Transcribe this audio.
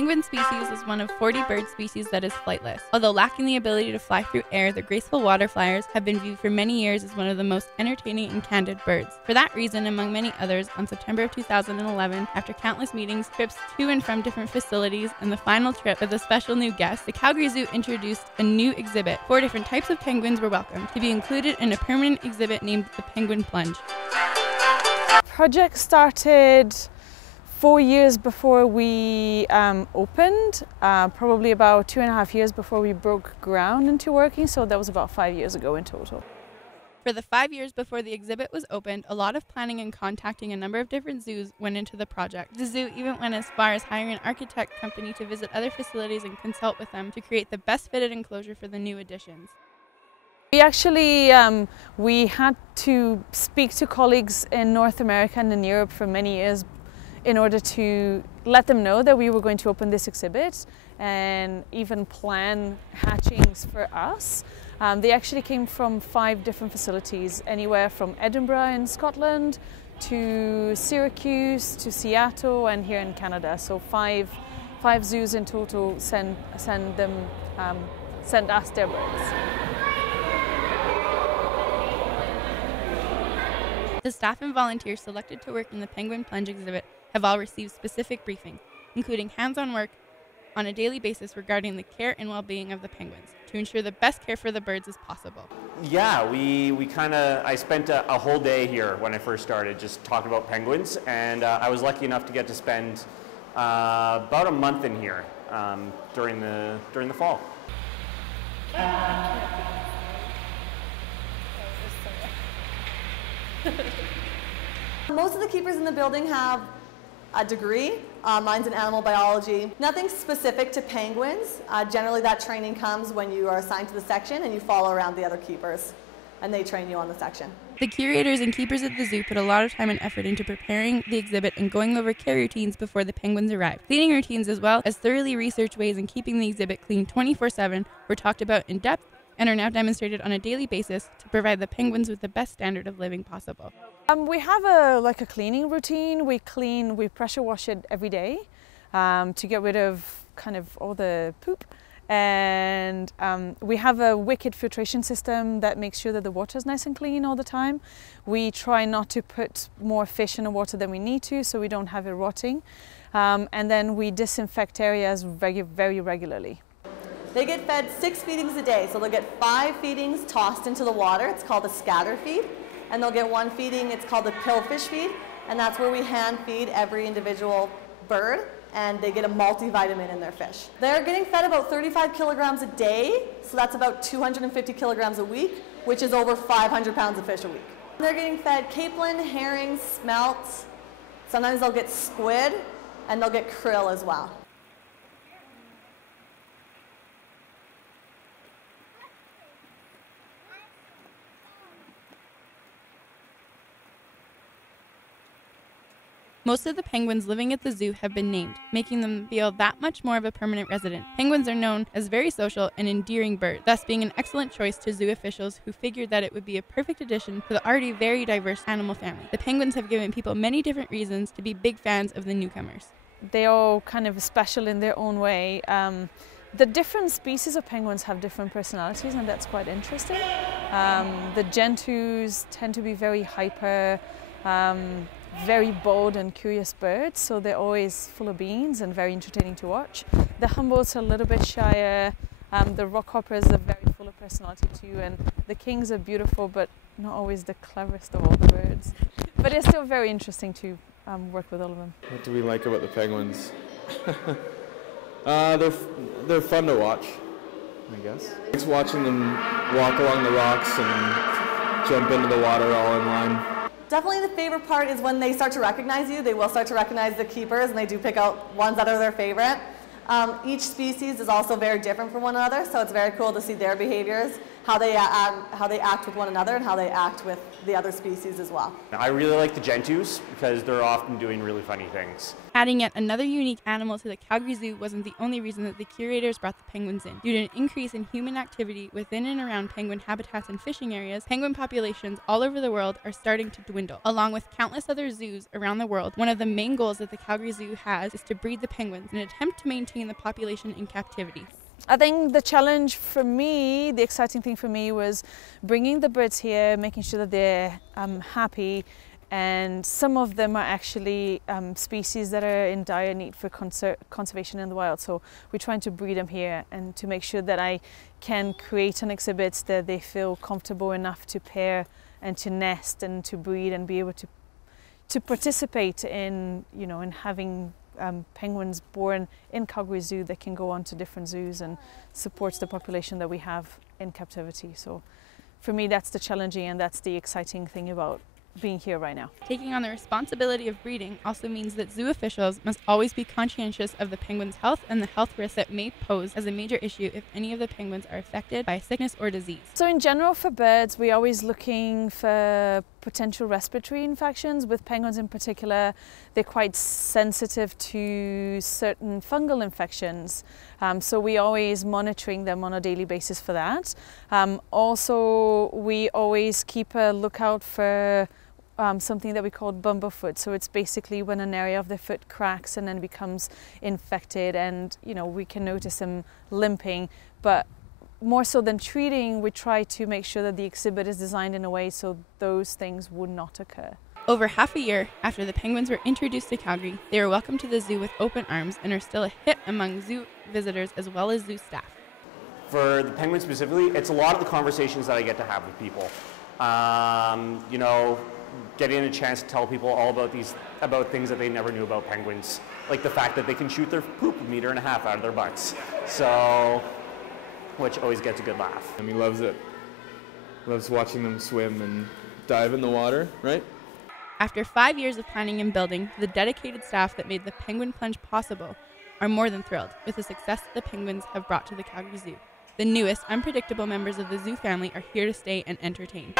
penguin species is one of 40 bird species that is flightless. Although lacking the ability to fly through air, the graceful water flyers have been viewed for many years as one of the most entertaining and candid birds. For that reason, among many others, on September of 2011, after countless meetings, trips to and from different facilities, and the final trip with a special new guest, the Calgary Zoo introduced a new exhibit. 4 different types of penguins were welcomed to be included in a permanent exhibit named the Penguin Plunge. Project started 4 years before we opened, probably about 2.5 years before we broke ground into working, so that was about 5 years ago in total. For the 5 years before the exhibit was opened, a lot of planning and contacting a number of different zoos went into the project. The zoo even went as far as hiring an architect company to visit other facilities and consult with them to create the best fitted enclosure for the new additions. We actually we had to speak to colleagues in North America and in Europe for many years in order to let them know that we were going to open this exhibit and even plan hatchings for us. They actually came from 5 different facilities, anywhere from Edinburgh in Scotland to Syracuse to Seattle and here in Canada. So five zoos in total send us their birds. The staff and volunteers selected to work in the Penguin Plunge exhibit have all received specific briefing, including hands-on work on a daily basis regarding the care and well-being of the penguins to ensure the best care for the birds as possible. Yeah, I spent a whole day here when I first started just talking about penguins, and I was lucky enough to get to spend about a month in here during the fall. Most of the keepers in the building have a degree. Mine's in animal biology. Nothing specific to penguins. Generally that training comes when you are assigned to the section and you follow around the other keepers and they train you on the section. The curators and keepers at the zoo put a lot of time and effort into preparing the exhibit and going over care routines before the penguins arrived. Cleaning routines as well as thoroughly researched ways in keeping the exhibit clean 24/7 were talked about in depth and are now demonstrated on a daily basis to provide the penguins with the best standard of living possible. We have a cleaning routine. We pressure wash it every day to get rid of kind of all the poop. And we have a wicked filtration system that makes sure that the water is nice and clean all the time. We try not to put more fish in the water than we need to, so we don't have it rotting. And then we disinfect areas very regularly. They get fed 6 feedings a day, so they'll get 5 feedings tossed into the water. It's called a scatter feed. And they'll get 1 feeding, it's called a pillfish feed. And that's where we hand feed every individual bird, and they get a multivitamin in their fish. They're getting fed about 35 kilograms a day, so that's about 250 kilograms a week, which is over 500 pounds of fish a week. They're getting fed capelin, herring, smelt. Sometimes they'll get squid, and they'll get krill as well. Most of the penguins living at the zoo have been named, making them feel that much more of a permanent resident. Penguins are known as very social and endearing birds, thus being an excellent choice to zoo officials who figured that it would be a perfect addition to the already very diverse animal family. The penguins have given people many different reasons to be big fans of the newcomers. They're all kind of special in their own way. The different species of penguins have different personalities, and that's quite interesting. The gentoos tend to be very hyper, very bold and curious birds, so they're always full of beans and very entertaining to watch. The Humboldts are a little bit shyer. The rockhoppers are very full of personality too, and the kings are beautiful but not always the cleverest of all the birds. But it's still very interesting to work with all of them. What do we like about the penguins? They're fun to watch, I guess. It's watching them walk along the rocks and jump into the water all in line. Definitely the favorite part is when they start to recognize you. They will start to recognize the keepers, and they do pick out ones that are their favorite. Each species is also very different from one another, so it's very cool to see their behaviors. how they act with one another and how they act with the other species as well. I really like the gentoos because they're often doing really funny things. Adding yet another unique animal to the Calgary Zoo wasn't the only reason that the curators brought the penguins in. Due to an increase in human activity within and around penguin habitats and fishing areas, penguin populations all over the world are starting to dwindle. Along with countless other zoos around the world, one of the main goals that the Calgary Zoo has is to breed the penguins in an attempt to maintain the population in captivity. I think the challenge for me, the exciting thing for me, was bringing the birds here, making sure that they're happy, and some of them are actually species that are in dire need for conservation in the wild. So we're trying to breed them here and to make sure that I can create an exhibit that they feel comfortable enough to pair and to nest and to breed and be able to participate in, you know, in having penguins born in Calgary Zoo that can go on to different zoos and supports the population that we have in captivity. So for me, that's the challenging and that's the exciting thing about being here right now. Taking on the responsibility of breeding also means that zoo officials must always be conscientious of the penguins' health and the health risks that may pose as a major issue if any of the penguins are affected by sickness or disease. So in general for birds, we're always looking for potential respiratory infections. With penguins in particular, they're quite sensitive to certain fungal infections. So we're always monitoring them on a daily basis for that. Also, we always keep a lookout for something that we call bumblefoot. So it's basically when an area of the foot cracks and then becomes infected, and you know, we can notice them limping. But more so than treating, we try to make sure that the exhibit is designed in a way so those things would not occur. Over half a year after the penguins were introduced to Calgary, they were welcomed to the zoo with open arms and are still a hit among zoo visitors as well as zoo staff. For the penguins specifically, it's a lot of the conversations that I get to have with people. You know, getting a chance to tell people all about things that they never knew about penguins, like the fact that they can shoot their poop 1.5 meters out of their butts. So, which always gets a good laugh. And he loves it. Loves watching them swim and dive in the water, right? After 5 years of planning and building, the dedicated staff that made the Penguin Plunge possible are more than thrilled with the success that the penguins have brought to the Calgary Zoo. The newest, unpredictable members of the zoo family are here to stay and entertain.